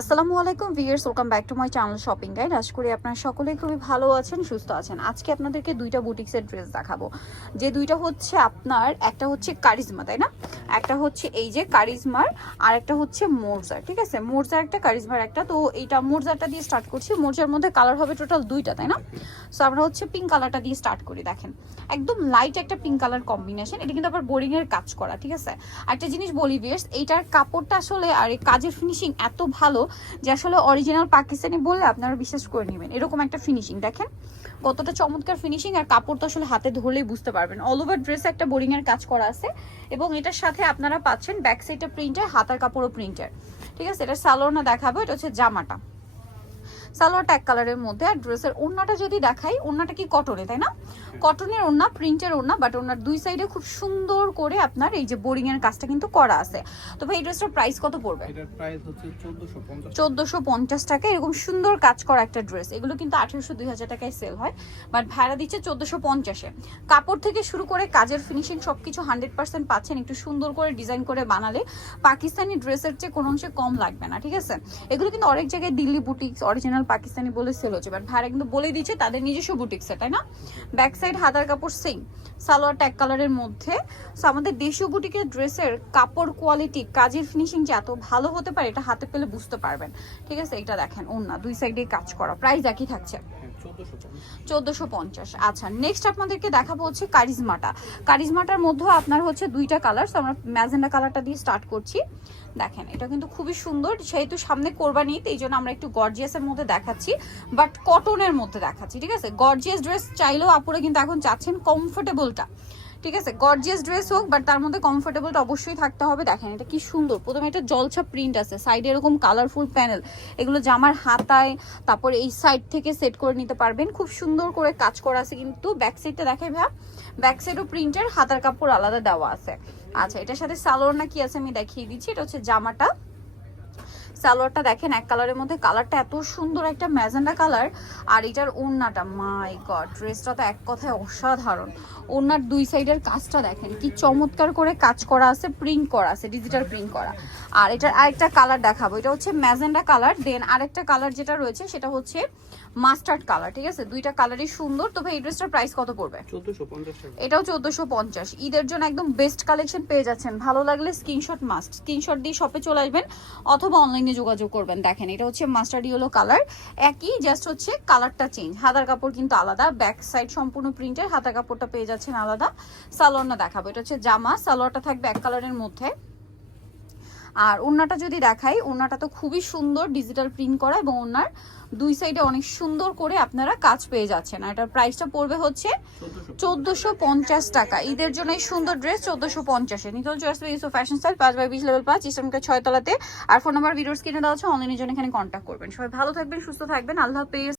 আসসালামু আলাইকুম viewers, welcome back to my channel shopping guide. আশা করি আপনারা সকলেই খুবই ভালো আছেন, সুস্থ আছেন। আজকে আপনাদেরকে দুইটা বুটিক্সের ড্রেস দেখাবো, যে দুইটা হচ্ছে আপনার, একটা হচ্ছে কারিজমা, তাই না, একটা হচ্ছে এই যে কারিজমার, আর একটা হচ্ছে মোরজার। ঠিক আছে, মোরজার একটা, কারিজমার একটা। তো এইটা মোরজারটা দিয়ে স্টার্ট করছি। মোরজার মধ্যে কালার হবে টোটাল দুইটা, তাই না। সো আমরা হচ্ছে পিঙ্ক কালারটা দিয়ে স্টার্ট করি। দেখেন একদম লাইট একটা পিঙ্ক কালার কম্বিনেশন, এটা কিন্তু আবার বোরিং এর কাজ করা। ঠিক আছে, একটা জিনিস বলি ভিউয়ার্স, এইটার কাপড়টা আসলে আর এই কাজের ফিনিশিং এত ভালো যে আসলে অরিজিনাল পাকিস্তানি বললে আপনারা বিশ্বাস করে নেবেন। এরকম একটা ফিনিশিং দেখেন কতটা চমৎকার ফিনিশিং, আর কাপড় তো আসলে হাতে ধরলেই বুঝতে পারবেন। অল ওভার ড্রেসে একটা বোরিং এর কাজ করা আছে, এবং এটার সাথে আপনারা পাচ্ছেন ব্যাক সাইডটা প্রিন্টার, হাতার কাপড়ও প্রিন্টার। ঠিক আছে, এটা সালোয়ারটা দেখাবো, এটা হচ্ছে জামাটা, সালোয়ারটা এক কালারের মধ্যে। আর ড্রেসের ওড়নাটা যদি দেখাই, ওড়নাটা কি কটনে, তাই না, কটনের ওড়না, প্রিন্টের ওড়না, বাট ওড়নার দুই সাইডে খুব সুন্দর করে আপনার এই যে বোরিং এর কাজটা কিন্তু করা আছে। তো ভাই এই ড্রেসটার প্রাইস কত পড়বে? এটার প্রাইস হচ্ছে 1450 টাকা। এরকম সুন্দর কাজ করা একটা ড্রেস, এগুলো কিন্তু 1800-2000 টাকায় সেল হয়, বাট ভাড়া দিচ্ছে 1450-এ। কাপড় থেকে শুরু করে কাজের ফিনিশিং সবকিছু 100% পাচ্ছেন। একটু সুন্দর করে ডিজাইন করে বানালে পাকিস্তানি ড্রেসের চেয়ে কোনো অংশে কম লাগবে না। ঠিক আছে, এগুলো কিন্তু অনেক জায়গায় দিল্লি বুটিক্স অরিজিনাল পাকিস্তানি বলে সেল হচ্ছে, বাট ভাড়া কিন্তু বলে দিচ্ছে তাদের নিজস্ব বুটিক্সে, তাই না। ব্যাক সাইড হাতার কাপড় সেম, সালোয়ার ট্যাগ কালারের মধ্যে। সো আমাদের দেশীয় বুটিকের ড্রেসের কাপড় কোয়ালিটি, কাজের ফিনিশিং যে এত ভালো হতে পারে এটা হাতে পেলে বুঝতে পারবেন। ঠিক আছে, এটা দেখেন ওন্না দুই সাইডে কাজ করা, প্রাইস একই থাকছে 1450। আচ্ছা, নেক্সট আপনাদেরকে দেখাবো হচ্ছে কারিজমাটা। কারিজমাটার মধ্যেও আপনার হচ্ছে দুইটা কালার। আমরা ম্যাজেন্ডা কালারটা দিয়ে স্টার্ট করছি। দেখেন এটা কিন্তু খুবই সুন্দর, যেহেতু সামনে কোরবানি, এই জন্য আমরা একটু গর্জিয়াসের মধ্যে দেখাচ্ছি, বাট কটনের মধ্যে দেখাচ্ছি। ঠিক আছে, গর্জিয়াস ড্রেস চাইলেও আপুরা কিন্তু এখন চাচ্ছেন কমফোর্টেবলটা। ঠিক আছে, গর্জিয়াস ড্রেস হোক, বাট তার মধ্যে কমফোর্টেবলটা অবশ্যই থাকতে হবে। দেখেন এটা কি সুন্দর, প্রথমে এটা জলছা প্রিন্ট আছে, সাইডে এরকম কালারফুল প্যানেল, এগুলো জামার হাতায়, তারপরে এই সাইড থেকে সেট করে নিতে পারবেন। খুব সুন্দর করে কাজ করা আছে, কিন্তু ব্যাক সাইডটা দেখাই ভাইয়া, ব্যাক সাইডও প্রিন্টের, হাতার কাপড় আলাদা দেওয়া আছে। আচ্ছা, এটার সাথে সালোয়ার না কি আছে আমি দেখিয়ে দিচ্ছি। এটা হচ্ছে জামাটা, সালোয়ারটা দেখেন এক কালারের মধ্যে, কালারটা এত সুন্দর একটা ম্যাজেন্ডা কালার। আর এটার ওড়নাটা, মাই গড, ড্রেসটা তো এক কথায় অসাধারণ। ওড়নার দুই সাইডের কাজটা দেখেন কি চমৎকার করে কাজ করা আছে, প্রিন্ট করা আছে, ডিজিটাল প্রিন্ট করা। আর এটার আরেকটা কালার দেখাবো, এটা হচ্ছে ম্যাজেন্ডা কালার। দেন আরেকটা কালার যেটা রয়েছে সেটা হচ্ছে মাস্টার্ড কালার। ঠিক আছে, দুইটা কালারই সুন্দর। তবে এই ড্রেসটার প্রাইস কত পড়বে? 1450 টাকা। এটাও 1450। ঈদের জন্য একদম বেস্ট কালেকশন পেয়ে যাচ্ছেন। ভালো লাগলে স্ক্রিনশট মাস্ট, স্ক্রিনশট দিয়ে শপে চলে আসবেন অথবা অনলাইনে যোগাযোগ করবেন। দেখেন এটা হচ্ছে মাস্টার্ড ইয়েলো কালার, একই, জাস্ট হচ্ছে কালারটা চেঞ্জ। হাতার কাপড় কিন্তু আলাদা, ব্যাক সাইড সম্পূর্ণ প্রিন্টের, হাতার কাপড়টা পেয়ে যাচ্ছেন আলাদা। সালোয়ারটা দেখাবো, এটা হচ্ছে জামা, সালোয়ারটা থাকবে এক কালারের মধ্যে। আর ওড়নাটা যদি দেখাই, ওড়নাটা তো খুবই সুন্দর, ডিজিটাল প্রিন্ট করা, এবং ওড়নার দুই সাইডে অনেক সুন্দর করে আপনারা কাজ পেয়ে যাচ্ছেন। আর এটার প্রাইসটা পড়বে হচ্ছে 1450 টাকা। ঈদের জন্য এই সুন্দর ড্রেস 1450-এ। নিতল choice Yusuf fashion style, 5/20 level 5, ইসলামিকা 6 তলাতে। আর ফোন নাম্বার ভিডিওর স্ক্রিনে দেওয়া আছে, অনলাইনের জন্য এখানে কন্ট্যাক্ট করবেন। সবাই ভালো থাকবেন, সুস্থ থাকবেন, আল্লাহ হাফেজ।